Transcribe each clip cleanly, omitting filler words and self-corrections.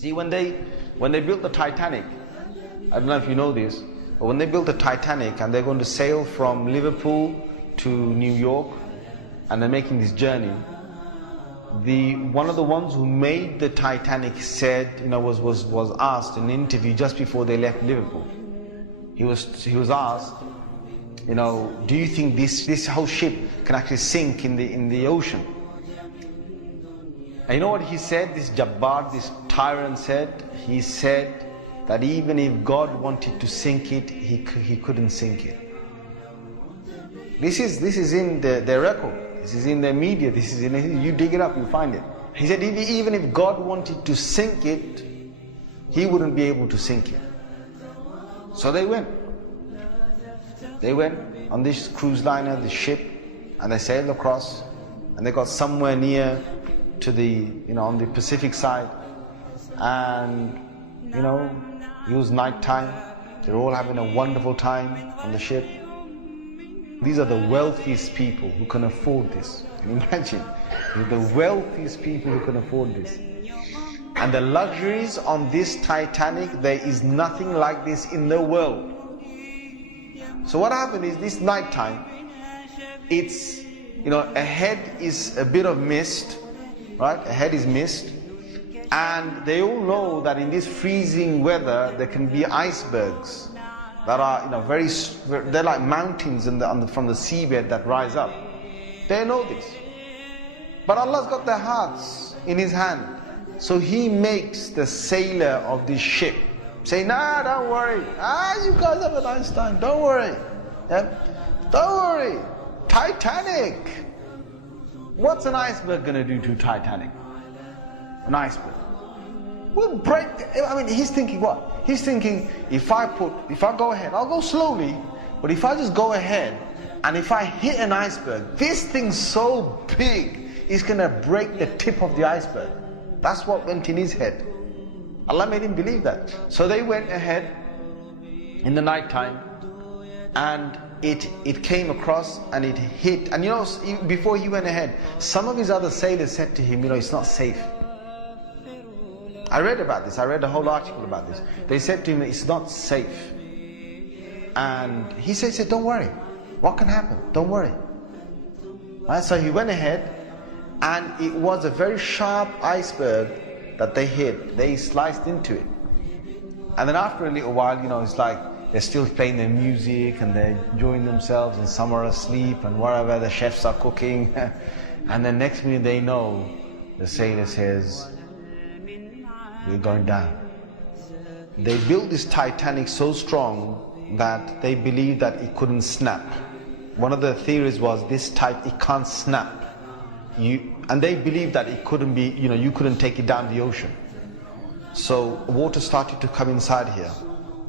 See, when they built the Titanic, I don't know if you know this, but when they built the Titanic and they're going to sail from Liverpool to New York, and they're making this journey, one of the ones who made the Titanic said, was asked in an interview just before they left Liverpool. He was asked, do you think this whole ship can actually sink in the ocean? And you know what he said? This Jabbar, this tyrant said. He said that even if God wanted to sink it, he couldn't sink it. This is in their record. This is in their media. This is you dig it up, you find it. He said even if God wanted to sink it, he wouldn't be able to sink it. So they went. They went on this cruise liner, the ship, and they sailed across, and they got somewhere near to on the Pacific side, and it was night time. They're all having a wonderful time on the ship. These are the wealthiest people who can afford this. Can you imagine? They're the wealthiest people who can afford this. And the luxuries on this Titanic, there is nothing like this in the world. So what happened is this night time, it's, ahead is a bit of mist, right? Ahead is mist. And they all know that in this freezing weather, there can be icebergs that are, they're like mountains from the seabed that rise up. They know this. But Allah's got their hearts in His hand. So He makes the sailor of this ship say, nah, don't worry. You guys have a nice time. Don't worry. Yeah? Don't worry. Titanic. What's an iceberg going to do to Titanic? An iceberg will break. He's thinking what? He's thinking, if I go ahead, I'll go slowly, but if I just go ahead, and if I hit an iceberg, this thing's so big, it's going to break the tip of the iceberg. That's what went in his head. Allah made him believe that. So they went ahead in the night time, and it came across and it hit. And before he went ahead, some of his other sailors said to him, it's not safe. I read about this. I read a whole article about this. They said to him, it's not safe. And he said, don't worry. What can happen? Don't worry. Right? So he went ahead, and it was a very sharp iceberg that they hit. They sliced into it. And then after a little while, it's like they're still playing their music and they're enjoying themselves, and some are asleep and wherever the chefs are cooking. And then next minute they know, the sailor says, we're going down. They built this Titanic so strong that they believed that it couldn't snap. One of the theories was it can't snap. And they believed that it couldn't be, you couldn't take it down the ocean. So water started to come inside here.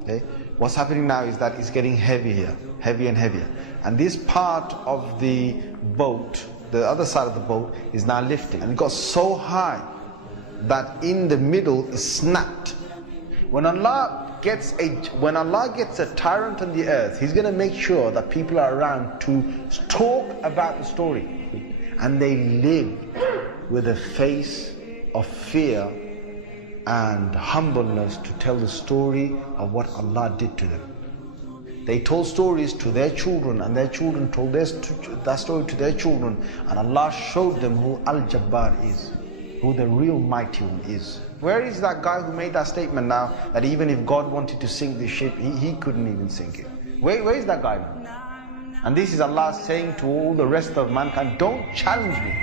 Okay? What's happening now is that it's getting heavy here, heavier and heavier. And this part of the boat, the other side of the boat, is now lifting. And it got so high that in the middle is snapped. When Allah gets a tyrant on the earth, He's going to make sure that people are around to talk about the story. And they live with a face of fear and humbleness to tell the story of what Allah did to them. They told stories to their children, and their children told that story to their children, and Allah showed them who Al-Jabbar is, who the real mighty one is. Where is that guy who made that statement now, that even if God wanted to sink this ship, he couldn't even sink it? Where is that guy now? And this is Allah saying to all the rest of mankind, don't challenge me.